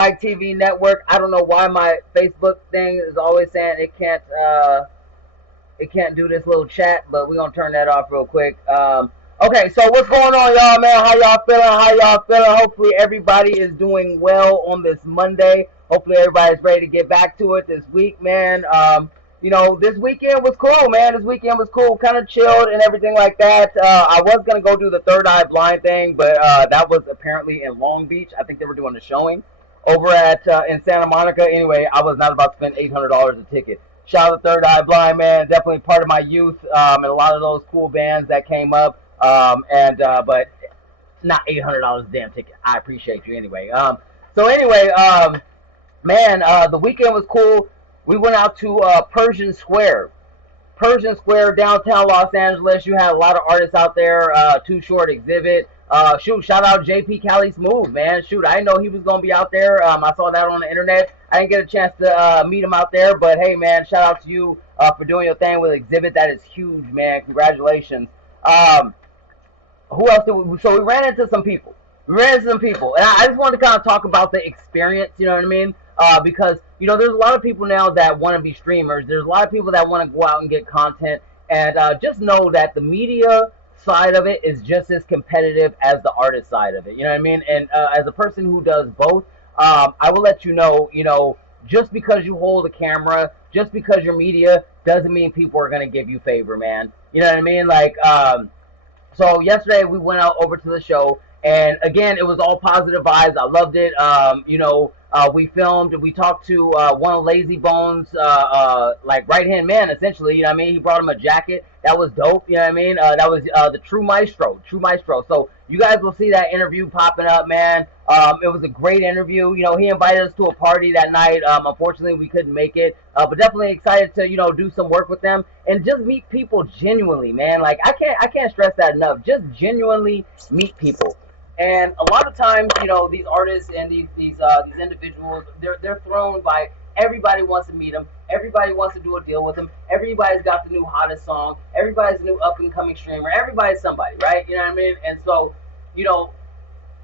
MIKETV Network. I don't know why my Facebook thing is always saying it can't do this little chat, but we're gonna turn that off real quick. Okay, so what's going on, y'all, man? How y'all feeling? How y'all feeling? Hopefully everybody is doing well on this Monday. Hopefully everybody's ready to get back to it this week, man. This weekend was cool, man. This weekend was cool, kind of chilled and everything like that. I was gonna go do the Third Eye Blind thing, but that was apparently in Long Beach. I think they were doing a showing over at in Santa Monica. Anyway, I was not about to spend $800 a ticket. Shout out to Third Eye Blind, man. Definitely part of my youth, and a lot of those cool bands that came up. But not $800 a damn ticket. I appreciate you anyway. Man, the weekend was cool. We went out to Persian Square. Persian Square, downtown Los Angeles. You had a lot of artists out there. Too Short Exhibit. Shout out JP Cali Smooth, man. Shoot, I didn't know he was gonna be out there. I saw that on the internet. I didn't get a chance to meet him out there, but hey, man, shout out to you for doing your thing with Exhibit. That is huge, man. Congratulations. Who else did we? So we ran into some people. And I just wanted to kind of talk about the experience. You know what I mean? Because there's a lot of people now that want to be streamers. There's a lot of people that want to go out and get content, and just know that the media side of it is just as competitive as the artist side of it. You know what I mean? And as a person who does both, I will let you know. Just because you hold a camera, just because you're media, doesn't mean people are gonna give you favor, man. You know what I mean? So yesterday we went out over to the show, and again, it was all positive vibes. I loved it. We filmed. We talked to one of Lazy Bones, like right hand man, essentially. You know what I mean? He brought him a jacket. That was dope. You know what I mean? That was the True Maestro. So you guys will see that interview popping up, man. It was a great interview. He invited us to a party that night. Unfortunately, we couldn't make it, but definitely excited to do some work with them and just meet people genuinely, man. Like I can't stress that enough. Just genuinely meet people. And a lot of times, these artists and these individuals, they're thrown by everybody wants to meet them. Everybody wants to do a deal with them. Everybody's got the new hottest song. Everybody's the new up and coming streamer. Everybody's somebody, right? You know what I mean? And so,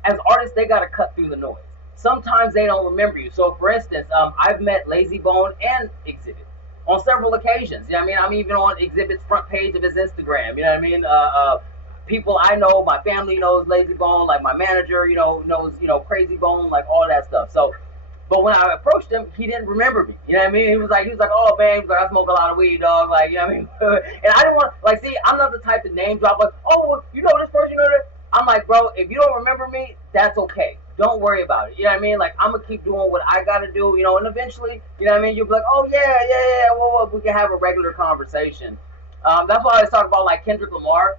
as artists, they got to cut through the noise. Sometimes they don't remember you. So, for instance, I've met Lazy Bone and Exhibit on several occasions. You know what I mean? I'm even on Exhibit's front page of his Instagram. You know what I mean? People I know, my family knows Lazy Bone, like my manager, knows, Crazy Bone, like all that stuff. So, but when I approached him, he didn't remember me. You know what I mean? He was like, oh man, I smoke a lot of weed, dog. Like, you know what I mean? And I didn't want, see, I'm not the type to name drop, like, oh, well, this person, that. I'm like, bro, if you don't remember me, that's okay. Don't worry about it. You know what I mean? Like, I'm gonna keep doing what I gotta do, and eventually, you know what I mean? You'll be like, oh yeah, well, we can have a regular conversation. That's why I always talk about like Kendrick Lamar.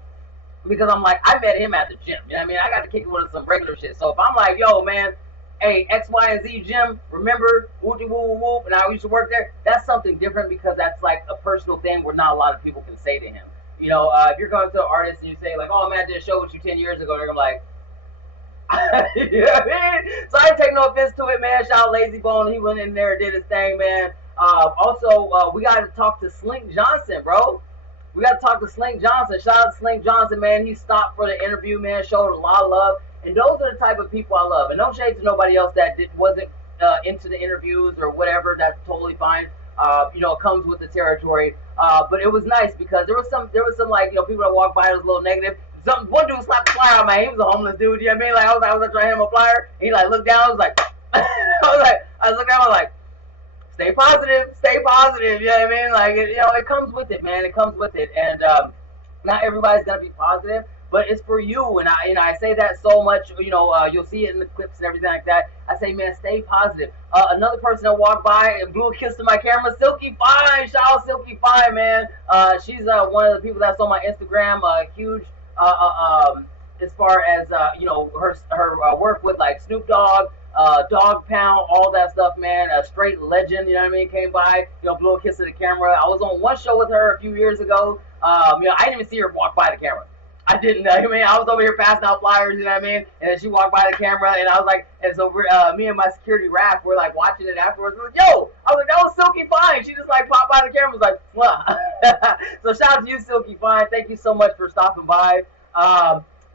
Because I'm like, I met him at the gym. You know what I mean? I got to kick it with some regular shit. So if I'm like, yo, man, hey, X, Y, and Z gym, remember, whoop, whoop, whoop, and I used to work there, that's something different because that's like a personal thing where not a lot of people can say to him. If you're going to an artist and you say, like, oh, man, I did a show with you 10 years ago, they're going to be like, you know what I mean? So I ain't take no offense to it, man. Shout out Lazy Bone. He went in there and did his thing, man. Also, we got to talk to Slink Johnson, bro. We got to talk to Slink Johnson. Shout out to Slink Johnson, man. He stopped for the interview, man. Showed a lot of love. And those are the type of people I love. And no shade to nobody else that wasn't into the interviews or whatever. That's totally fine. It comes with the territory. But it was nice because there was some like, people that walk by that was a little negative. One dude slapped a flyer on my hand. He was a homeless dude. You know what I mean? Like, I was trying to hand him a flyer. And he like looked down. I was like, I was looking down. I was like, stay positive, you know what I mean? Like, it comes with it, man. It comes with it. And not everybody's going to be positive, but it's for you. And I say that so much, you'll see it in the clips and everything like that. I say, man, stay positive. Another person that walked by and blew a kiss to my camera, Silky Fine. Shout out Silky Fine, man. She's one of the people that's on my Instagram, huge, as far as, her work with, like, Snoop Dogg, Dog Pound, all that stuff, man. A straight legend, you know what I mean? Came by, blew a kiss to the camera. I was on one show with her a few years ago. I didn't even see her walk by the camera. I didn't. I mean, I was over here passing out flyers, you know what I mean? And then she walked by the camera, and I was like, and so me and my security rap were like watching it afterwards. Like, yo, I was like, that was Silky Fine. She just like popped by the camera, was like, wow. So shout out to you, Silky Fine. Thank you so much for stopping by.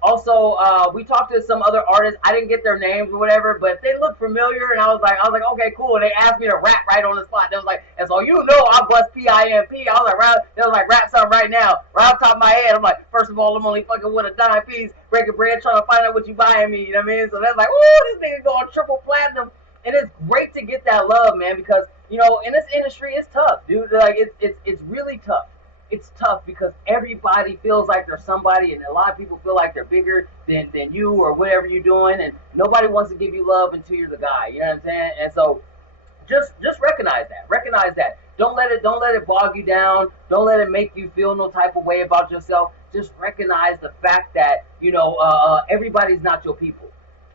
Also, we talked to some other artists. I didn't get their names or whatever, but they looked familiar, and I was like, okay, cool. And they asked me to rap right on the spot. They was like, and so you know, I bust PIMP. I was like, rap. They was like, rap something right now, right off the top of my head. I'm like, first of all, I'm only fucking with a dime piece, breaking bread, trying to find out what you buying me. You know what I mean? So that's like, ooh, this nigga going triple platinum, and it's great to get that love, man, because you know, in this industry, it's tough, dude. Like, it's really tough. It's tough because everybody feels like they're somebody, and a lot of people feel like they're bigger than you or whatever you're doing, and nobody wants to give you love until you're the guy. You know what I'm saying? And so just recognize that. Recognize that. Don't let it bog you down. Don't let it make you feel no type of way about yourself. Just recognize the fact that everybody's not your people.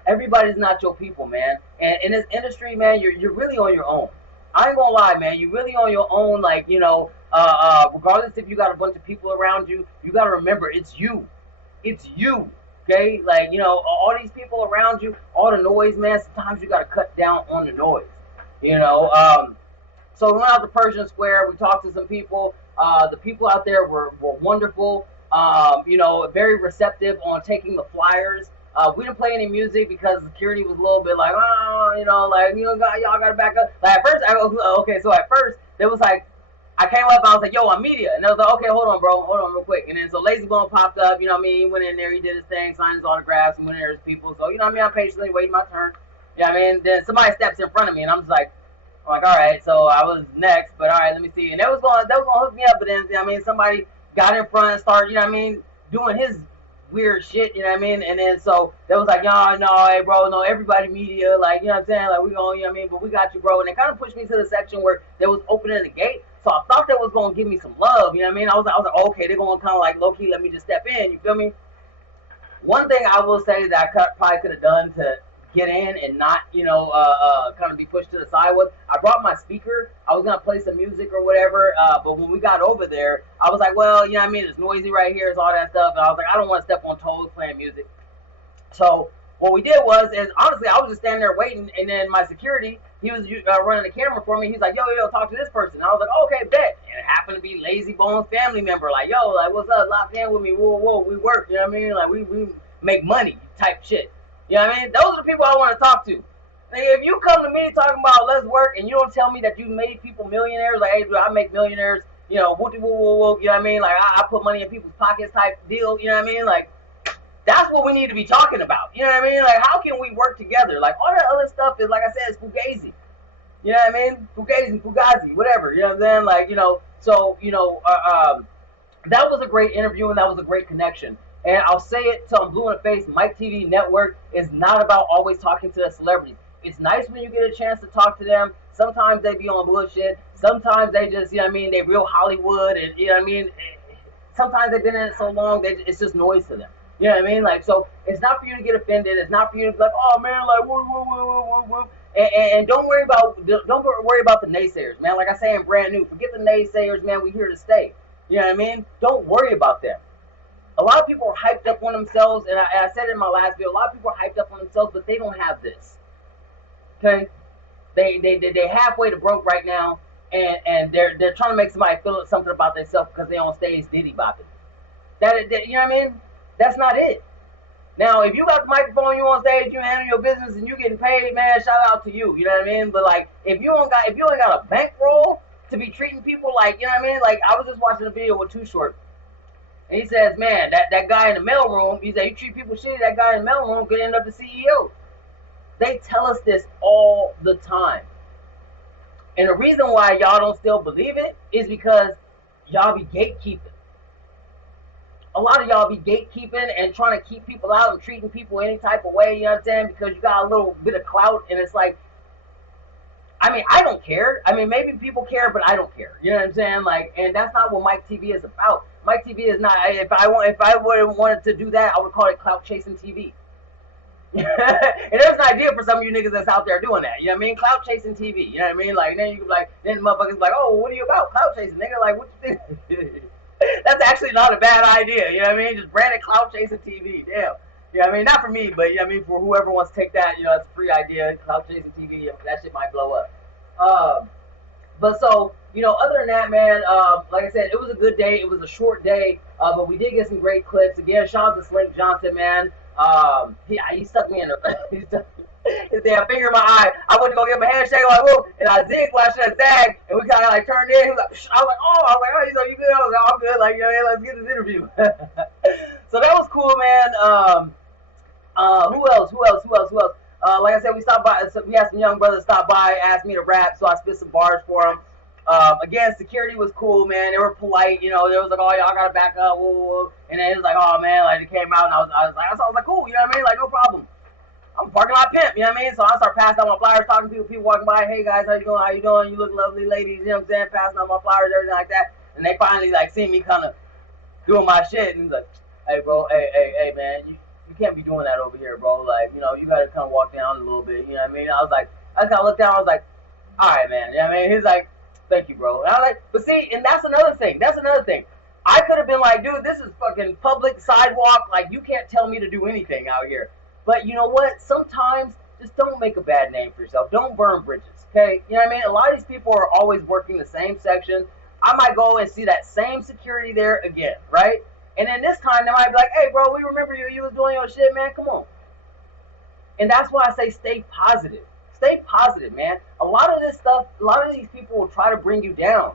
Everybody's not your people, man. And in this industry, man, you're really on your own. I ain't gonna lie, man. You're really on your own, like, regardless if you got a bunch of people around you, you gotta remember it's you. It's you. Okay? Like, all these people around you, all the noise, man, sometimes you gotta cut down on the noise. So we went out to Persian Square, we talked to some people. The people out there were wonderful, very receptive on taking the flyers. We didn't play any music because security was a little bit like, y'all got to back up. Like at first, so at first, there was like, I came up, I was like, yo, I'm media. And they was like, okay, hold on, bro, hold on real quick. And then so Lazy Bone popped up, he went in there, he did his thing, signed his autographs, and went in there with people. So, I'm patiently waiting my turn. Then somebody steps in front of me, and I'm like, all right, so I was next, but all right, let me see. And that was going to hook me up, but then, somebody got in front and started, doing his weird shit, and then so they was like, hey bro, no, everybody media, like, what I'm saying, like, we going, but we got you, bro. And they kind of pushed me to the section where they was opening the gate, so I thought they was gonna give me some love, I was like, okay, they're gonna kind of like low-key let me just step in, you feel me? One thing I will say that I probably could have done to get in and not, kind of be pushed to the side was, I brought my speaker. I was gonna play some music or whatever, but when we got over there, I was like, well, it's noisy right here, it's all that stuff, and I was like, I don't want to step on toes playing music. So what we did was, honestly, I was just standing there waiting, and then my security, he was running the camera for me. He's like, yo, talk to this person. And I was like, okay, bet. And it happened to be Lazy Bone's family member. Like, yo, like, what's up? Lock in with me. Whoa, we work. Like, we make money type shit. Those are the people I want to talk to. Like, if you come to me talking about let's work, and you don't tell me that you made people millionaires, like, hey, dude, I make millionaires, whoop, like, I put money in people's pockets type deal, like, that's what we need to be talking about. Like, how can we work together? Like, all that other stuff is, like I said, it's fugazi. Fugazi, whatever. Like, so, that was a great interview, and that was a great connection. And I'll say it till I'm blue in the face, MIKETV Network is not about always talking to the celebrities. It's nice when you get a chance to talk to them. Sometimes they be on bullshit. Sometimes they just, they real Hollywood, and, sometimes they've been in it so long, it's just noise to them. Like, so it's not for you to get offended. It's not for you to be like, oh man, like, woo. And don't worry about the naysayers, man. Like I say in Brand New, forget the naysayers, man. We're here to stay. Don't worry about them. A lot of people are hyped up on themselves, and I said it in my last video. A lot of people are hyped up on themselves, but they don't have this. Okay, they halfway to broke right now, and they're trying to make somebody feel something about themselves because they on stage diddy bopping. That's not it. Now, if you got the microphone, you on stage, you handle your business, and you getting paid, man, shout out to you. But like, if you ain't got a bankroll to be treating people like, like, I was just watching a video with Too Short. And he says, man, that guy in the mailroom, he said, you treat people shitty, that guy in the mailroom could end up the CEO. They tell us this all the time. And the reason why y'all don't still believe it is because y'all be gatekeeping. A lot of y'all be gatekeeping and trying to keep people out and treating people any type of way, because you got a little bit of clout, and it's like, I don't care. Maybe people care, but I don't care. Like, and that's not what MIKETV is about. MIKETV is not. If I would have wanted to do that, I would call it clout chasing TV. And there's an idea for some of you niggas that's out there doing that. Clout chasing TV. Like, then you like, then motherfuckers like, oh, what are you about? Clout chasing, nigga. Like, what you think? That's actually not a bad idea. Just branded clout chasing TV. Damn. Not for me, but for whoever wants to take that, it's a free idea. Clout chasing TV, that shit might blow up. But so, other than that, man, like I said, it was a good day. It was a short day, but we did get some great clips. Again, shout out to Slink Johnson, man. He stuck me in he stuck his damn finger in my eye. I went to go give him a handshake, like, whoa, and I zigged when I should have zagged, and we kind of like turned in. He was like, I was like, oh, he's like, you good? I was like, I'm good. Like, yeah, let's get this interview. So that was cool, man. Who else? Like I said, we stopped by. We had some young brothers stop by, asked me to rap, so I spit some bars for them. Again, security was cool, man. They were polite, They was like, oh, y'all gotta back up, woo, woo. And then it was like, oh man, like it came out, and I was like, cool, you know what I mean? Like, no problem. I'm a parking lot pimp, you know what I mean? So I start passing out my flyers, talking to people walking by, hey guys, how you doing? How you doing? You look lovely, ladies, you know what I'm saying? Passing out my flyers, everything like that. And they finally like see me kind of doing my shit, and he's like, hey bro, hey man, you can't be doing that over here, bro. Like, you gotta kind of walk down a little bit, you know what I mean? I just kind of looked down, I was like, all right, man, you know what I mean? He's like, thank you, bro. And I was like, but see, and that's another thing. I could have been like, dude, this is fucking public sidewalk. Like, you can't tell me to do anything out here. But you know what? Sometimes just don't make a bad name for yourself. Don't burn bridges, okay? You know what I mean? A lot of these people are always working the same section. I might go and see that same security there again, right? And then this time they might be like, hey, bro, we remember you. You was doing your shit, man. Come on. And that's why I say stay positive. Stay positive, man. A lot of this stuff, a lot of these people will try to bring you down.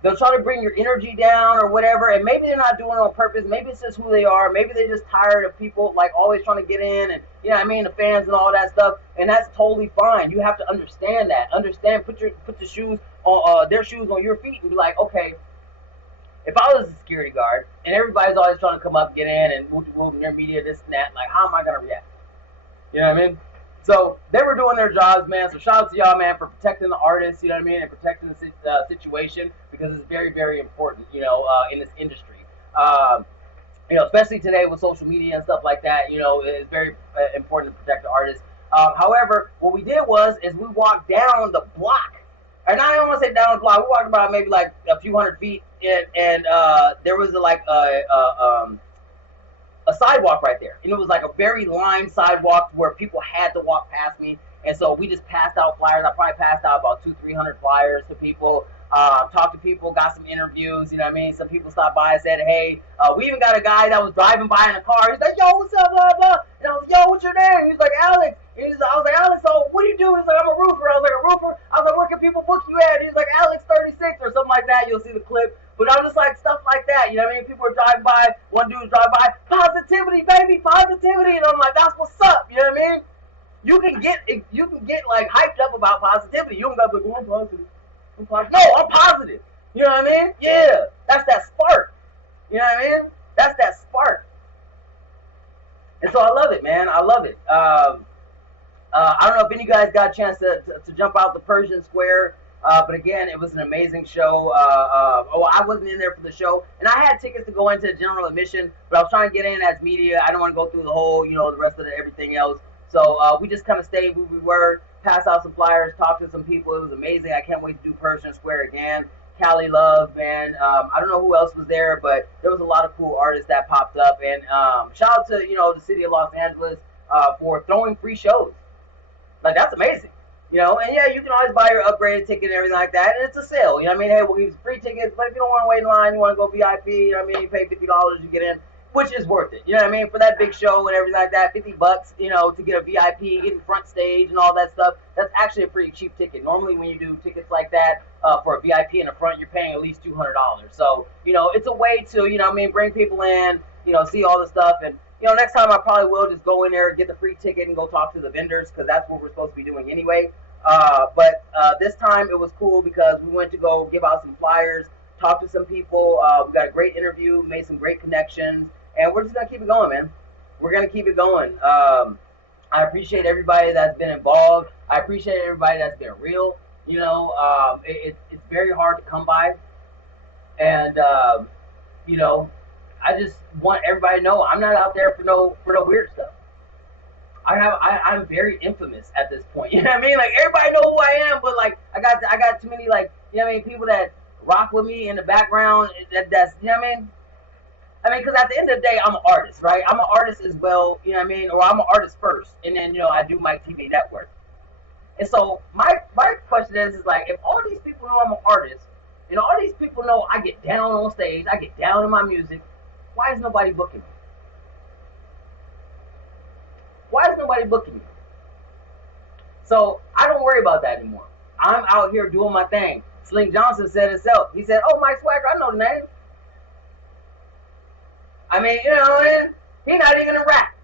They'll try to bring your energy down or whatever, and maybe they're not doing it on purpose. Maybe it's just who they are. Maybe they're just tired of people like always trying to get in, and you know what I mean, the fans and all that stuff. And that's totally fine. You have to understand that. Put the shoes on their shoes on your feet and be like, okay, if I was a security guard and everybody's always trying to come up, get in, and move in their media, this and that, like, how am I gonna react? You know what I mean? So they were doing their jobs, man. So shout out to y'all, man, for protecting the artists, you know what I mean, and protecting the situation, because it's very, very important, in this industry. Especially today with social media and stuff like that, it's very important to protect the artists. However, what we did is we walked down the block, and I don't want to say down the block. We walked about maybe like a few hundred feet, and there was a sidewalk right there, and it was like a very lined sidewalk where people had to walk past me. And so we just passed out flyers. I probably passed out about 200-300 flyers to people, talked to people, got some interviews, you know what I mean? Some people stopped by and said, hey, we even got a guy that was driving by in a car. He's like, yo, what's up, blah, blah. And I was like, yo, what's your name? He's like, Alex. And I was like, Alex, so what do you do? He's like, I'm a roofer. I was like, a roofer? I was like, where can people book you at? And he's like, Alex 36 or something like that. You'll see the clip. But I was just like, stuff like that, you know what I mean? People are driving by, one dude's driving by, positivity, baby, positivity. And I'm like, that's what's up, you know what I mean? You can get like hyped up about positivity. You don't got to be like, oh, I'm positive. No, I'm positive. You know what I mean? Yeah, that's that spark. You know what I mean? That's that spark. And so I love it, man. I love it. I don't know if any of you guys got a chance to jump out the Persian Square. But again, it was an amazing show. I wasn't in there for the show, and I had tickets to go into general admission, but I was trying to get in as media. I don't want to go through the whole, the rest of everything else. So we just kind of stayed where we were, passed out some flyers, talked to some people. It was amazing. I can't wait to do Persian Square again. Cali Love, man. I don't know who else was there, but there was a lot of cool artists that popped up. And shout out to, the city of Los Angeles for throwing free shows. Like, that's amazing. And yeah, you can always buy your upgraded ticket and everything like that, and it's a sale. You know what I mean? Hey, we'll give you some free tickets, but if you don't want to wait in line, you want to go VIP, you know what I mean? You pay $50, you get in, which is worth it. You know what I mean? For that big show and everything like that, $50, to get a VIP, get in front stage and all that stuff, that's actually a pretty cheap ticket. Normally when you do tickets like that, for a VIP in the front, you're paying at least $200. So, it's a way to, bring people in, see all the stuff. And, next time I probably will just go in there, get the free ticket, and go talk to the vendors, because that's what we're supposed to be doing anyway. But this time it was cool because we went to go give out some flyers, talk to some people. We got a great interview, made some great connections, and we're just going to keep it going, man. We're going to keep it going. I appreciate everybody that's been involved. I appreciate everybody that's been real. It's very hard to come by. And, I just want everybody to know I'm not out there for no weird stuff. I'm very infamous at this point. You know what I mean? Like, everybody know who I am, but like I got too many, like, people that rock with me in the background. That's you know what I mean? Because at the end of the day, I'm an artist, right? I'm an artist as well, you know what I mean? Or I'm an artist first, and then I do MIKETV Network. And so my question is like, if all these people know I'm an artist, And all these people know I get down on stage, I get down in my music. Why is nobody booking me? Why is nobody booking me? So I don't worry about that anymore. I'm out here doing my thing. Sling Johnson said himself. He said, "Oh, Mike Swagger, I know the name." I mean, you know, he's not even a rap.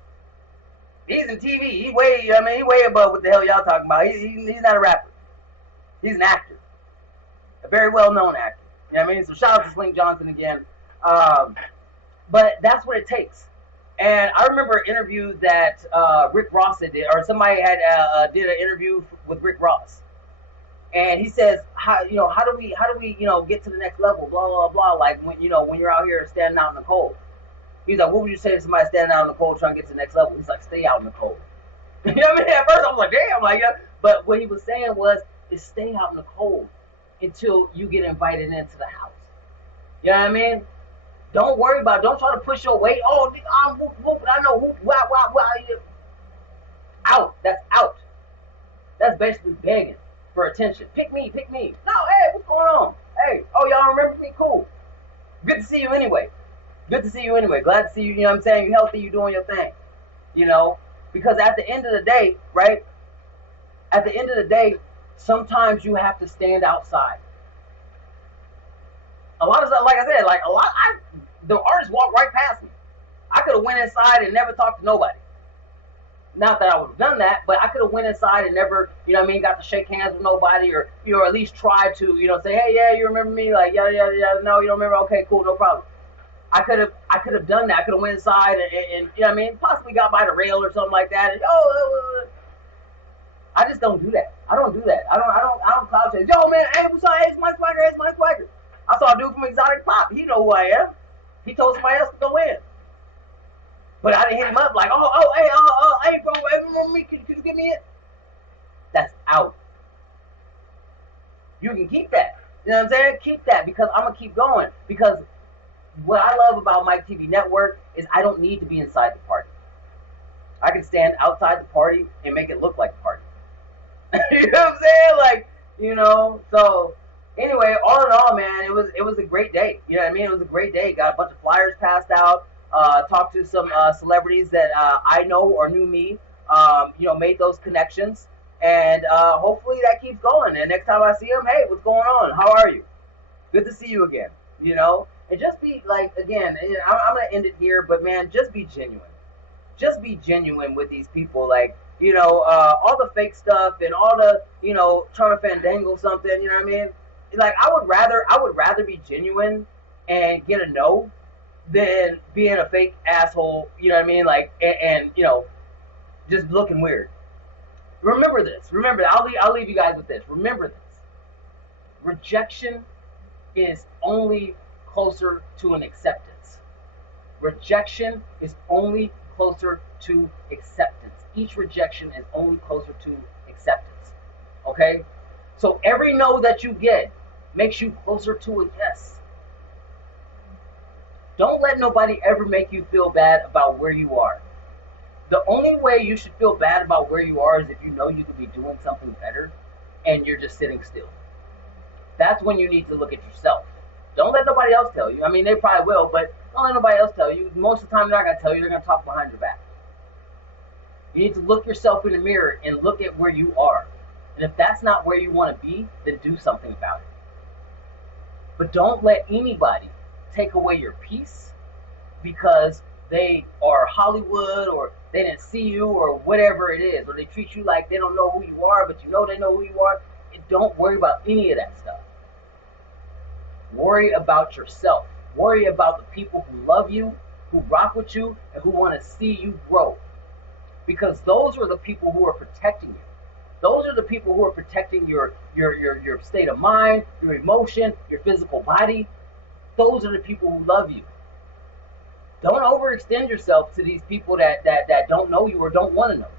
He's in TV. He way above what the hell y'all talking about. He's not a rapper. He's an actor, a very well-known actor. You know what I mean? So shout out to Sling Johnson again. But that's what it takes. And I remember an interview that Rick Ross did, or somebody had did an interview with Rick Ross, and he says, how do we get to the next level? Blah blah blah. Like when you're out here standing out in the cold. He's like, what would you say to somebody standing out in the cold trying to get to the next level? He's like, stay out in the cold. You know what I mean? At first I was like, damn, like, yeah. But what he was saying was, is stay out in the cold until you get invited into the house. You know what I mean? Don't worry about it. Don't try to push your weight. Oh, I'm whoop, whoop, I know whoop, wow. Out. That's out. That's basically begging for attention. Pick me. No, hey, what's going on? Hey, oh, y'all remember me? Cool. Good to see you anyway. Glad to see you, you know what I'm saying? You're healthy, you're doing your thing. You know? Because at the end of the day, right? At the end of the day, sometimes you have to stand outside. A lot of stuff, like I said, the artists walked right past me. I could have went inside and never talked to nobody. Not that I would have done that, but I could have went inside and never, you know what I mean, got to shake hands with nobody, or at least tried to, say, hey, yeah, you remember me? Like, yeah, no, you don't remember? Okay, cool, no problem. I could have done that. I could have went inside and you know what I mean, possibly got by the rail or something like that. And I just don't do that. I don't do that. I don't cloud chase. Yo, man, hey, what's up? Hey, it's Mike Swagger. I saw a dude from Exotic Pop. He know who I am. He told somebody else to go in. But I didn't hit him up like, hey, bro, hey, remember me? Could you give me it? That's out. You can keep that. You know what I'm saying? Keep that, because I'm going to keep going. Because what I love about MIKETV Network is I don't need to be inside the party. I can stand outside the party and make it look like a party. You know what I'm saying? Like, so anyway, all in all, man, it was a great day. You know what I mean? It was a great day. Got a bunch of flyers passed out. Talked to some celebrities that I know or knew me. Made those connections. And hopefully that keeps going. And next time I see them, hey, what's going on? How are you? Good to see you again. And just be like, again, I'm going to end it here, but man, just be genuine. Just be genuine with these people. Like, all the fake stuff and all the, trying to fandangle something, you know what I mean? Like, I would rather be genuine and get a no than being a fake asshole, you know what I mean? Like, and just looking weird. Remember this. I'll leave you guys with this. Remember this. Rejection is only closer to an acceptance. Rejection is only closer to acceptance. Each rejection is only closer to acceptance. Okay? So every no that you get makes you closer to a yes. Don't let nobody ever make you feel bad about where you are. The only way you should feel bad about where you are is if you know you could be doing something better and you're just sitting still. That's when you need to look at yourself. Don't let nobody else tell you. I mean, they probably will, but don't let nobody else tell you. Most of the time, they're not going to tell you. They're going to talk behind your back. You need to look yourself in the mirror and look at where you are. And if that's not where you want to be, then do something about it. But don't let anybody take away your peace because they are Hollywood or they didn't see you or whatever it is, or they treat you like they don't know who you are, but you know they know who you are. And don't worry about any of that stuff. Worry about yourself. Worry about the people who love you, who rock with you, and who want to see you grow. Because those are the people who are protecting you. Those are the people who are protecting your state of mind, your emotion, your physical body. Those are the people who love you. Don't overextend yourself to these people that don't know you or don't want to know you.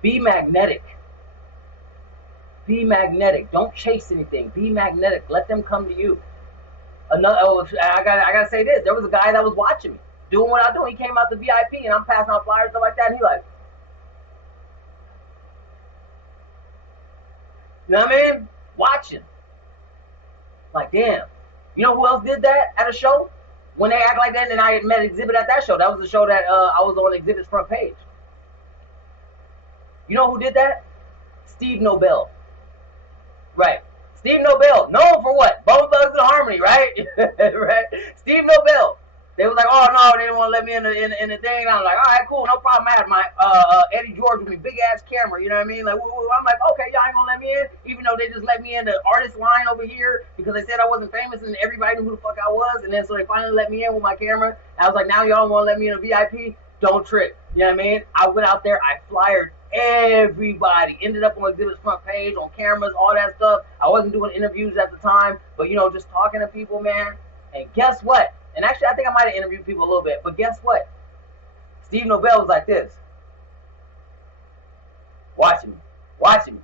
Be magnetic. Be magnetic. Don't chase anything. Be magnetic. Let them come to you. I gotta say this. There was a guy that was watching me doing what I do. He came out the VIP and I'm passing out flyers, stuff like that. And he like, you know what I mean? Watching. Like, damn. You know who else did that at a show? When they act like that, and I met Exhibit at that show. That was the show that I was on Exhibit's front page. You know who did that? Steve Nobel. Right. Steve Nobel. Known for what? Bone Thugs-n-Harmony, right? Right? Steve Nobel. They was like, oh no, they didn't want to let me in the thing. And I was like, all right, cool, no problem. I had my Eddie George with me, big ass camera, you know what I mean? Like, I'm like, okay, y'all ain't gonna let me in, even though they just let me in the artist line over here because they said I wasn't famous and everybody knew who the fuck I was. And then so they finally let me in with my camera. I was like, now y'all want to let me in a VIP? Don't trip. You know what I mean? I went out there, I flyered everybody, ended up on Exhibit's front page, on cameras, all that stuff. I wasn't doing interviews at the time, but you know, just talking to people, man. And guess what? And actually, I think I might have interviewed people a little bit, but guess what? Steve Nobel was like this. Watching me.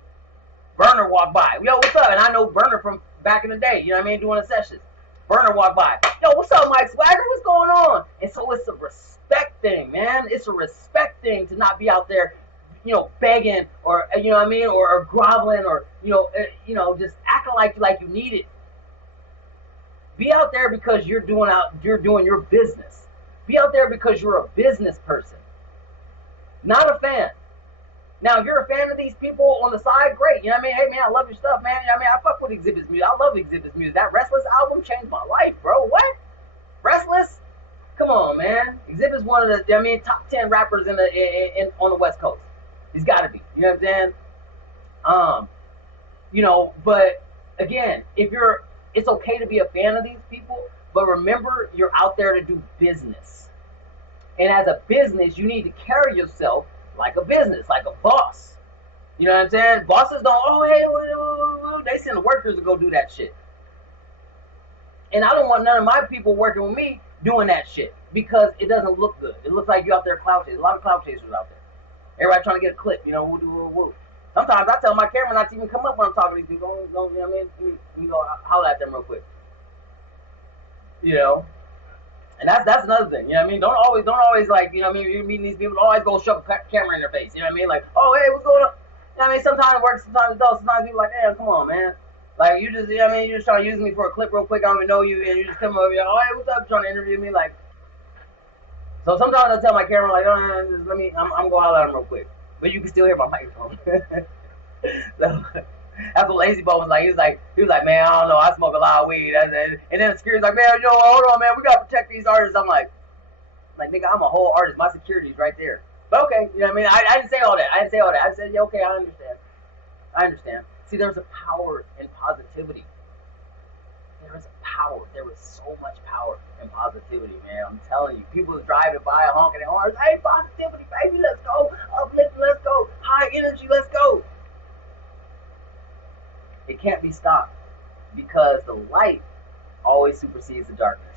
Burner walked by. Yo, what's up? And I know Burner from back in the day, you know what I mean, doing the sessions. Burner walked by. Yo, what's up, Mike Swagger? What's going on? And so it's a respect thing, man. It's a respect thing to not be out there, you know, begging or, you know what I mean, or groveling or, you know, just acting like you need it. Be out there because you're doing your business. Be out there because you're a business person, not a fan. Now, if you're a fan of these people on the side, great. You know what I mean? Hey, man, I love your stuff, man. You know what I mean? I fuck with Exhibit's music. I love Exhibit's music. That Restless album changed my life, bro. What? Restless? Come on, man. Exhibit's one of the, I mean, top 10 rappers on the West Coast. He's got to be. You know what I'm saying? You know, but again, it's okay to be a fan of these people, but remember, you're out there to do business. And as a business, you need to carry yourself like a business, like a boss. You know what I'm saying? Bosses don't, oh, hey, they send the workers to go do that shit. And I don't want none of my people working with me doing that shit because it doesn't look good. It looks like you're out there clout chasing. A lot of clout chasers out there. Everybody trying to get a clip, you know, woo. Sometimes I tell my camera not to even come up when I'm talking to these people. You know what I mean? You go holler at them real quick. You know? And that's another thing. You know what I mean? Don't always like, you know what I mean? You're meeting these people, don't always go shove a camera in their face. You know what I mean? Like, oh, hey, what's going on? You know what I mean? Sometimes it works, sometimes it don't. Sometimes people are like, damn, come on, man. Like, you just, you know what I mean? You're just trying to use me for a clip real quick. I don't even know you. And you just come over here, oh, hey, what's up? Trying to interview me. Like, so sometimes I tell my camera, like, oh, just let me, I'm going to holler at him real quick. But you can still hear my microphone. So, that's what Lazy Bo was like. He was like, man, I don't know. I smoke a lot of weed. And then the security's like, man, yo, hold on, man. We got to protect these artists. I'm like, nigga, I'm a whole artist. My security's right there. But okay, you know what I mean? I didn't say all that. I said, yeah, okay, I understand. See, there's a power in positivity. There is a power. There is so much power in positivity, man. I'm telling you. People driving by honking their horns. Hey, positivity, baby, let's go. Uplifting, let's go. High energy, let's go. It can't be stopped because the light always supersedes the darkness.